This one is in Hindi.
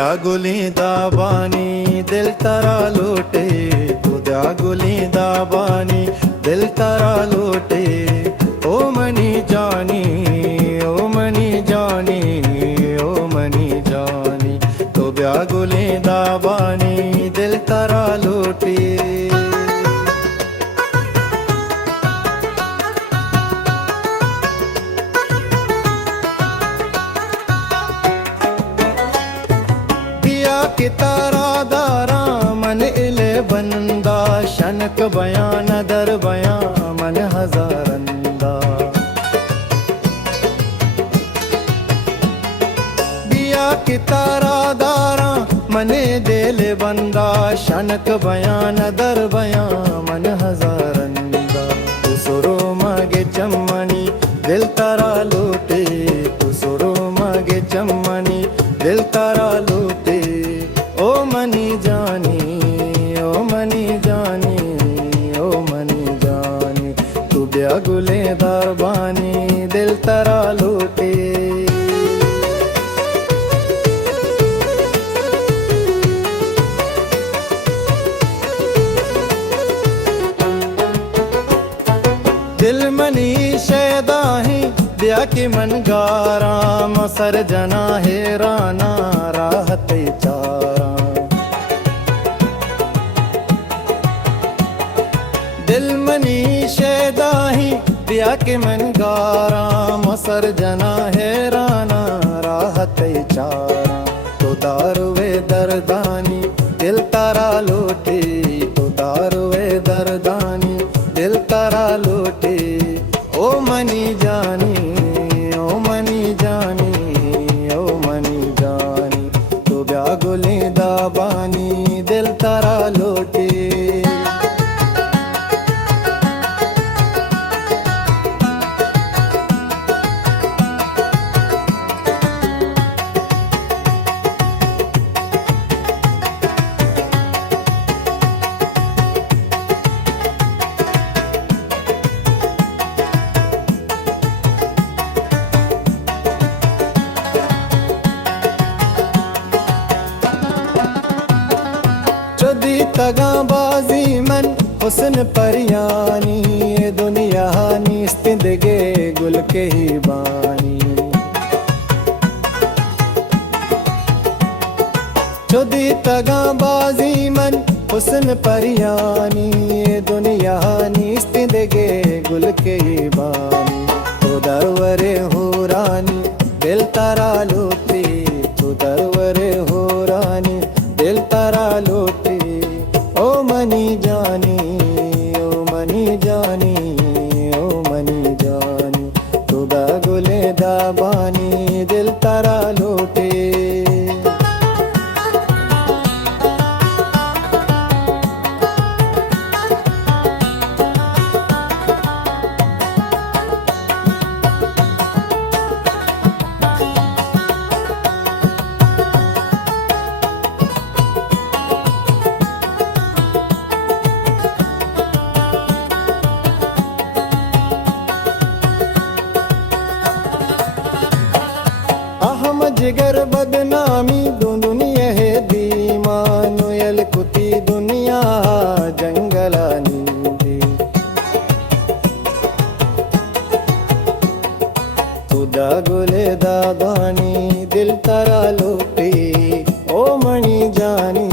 गुली दाबानी दिल तारा लूटे, खुदा गुली दाबानी दिल तारा लूटे। ओ मनी जानी, ओ मनी जानी, ओ मनी जानी, तो गुली दाबानी दिल तारा लूटे। कि तारा दारा मन इले बंदा, शनक बयान दर बयान मन हजारंदा। बिया कि तारा दारा मने दिल बंदा, शनक बयान दर बयान मन हजारंदा। तू सुरो मागे चम्मनी दिल तारा लूटे, तू सुरो मागे चम्मनी दिल तारा लूटे। ओ मनी जानी, ओ मनी जानी, ओ मनी जानी, तू गुले दाबानी दिल तारा लूटे। दिल मनी शैदा ही ब्या के मन गारा, मसर जना हेराना राहत चारा। दिल मनी शैदा ही ब्या के मन गारा, मसर जना हेराना राहत चारा। तो दारुए दरदानी दिल तारा लूटे, तो दारुए दरदानी दिल तारा लूटे। ओ मनी जानी, ओ मनी जानी, ओ मनी जानी, तो गुली दाबानी दिल तारा लूटे। तगाबाजी मन हुस्न परियानी, ये दुनिया निस्तिंदगे गुल के ही बानी। चुदी तगाबाजी मन हुस्न परियानी, ये दुनिया निस्तिंदगे गुल के ही बानी। तो दरवरे हो रानी दिल तारा लूटे, तो दरवरे हो रानी दिल तारा लूटे। ओ मनी जानी, ओ मनी जानी, ओ मनी जानी, तू गुले दाबानी दिल तारा लूटे। जिगर बदनामी दुनिया है दीमानो, यल कुती दुनिया जंगलानी दी। खुदा गुले दाबानी दिल तारा लूटे। ओ मनी जानी,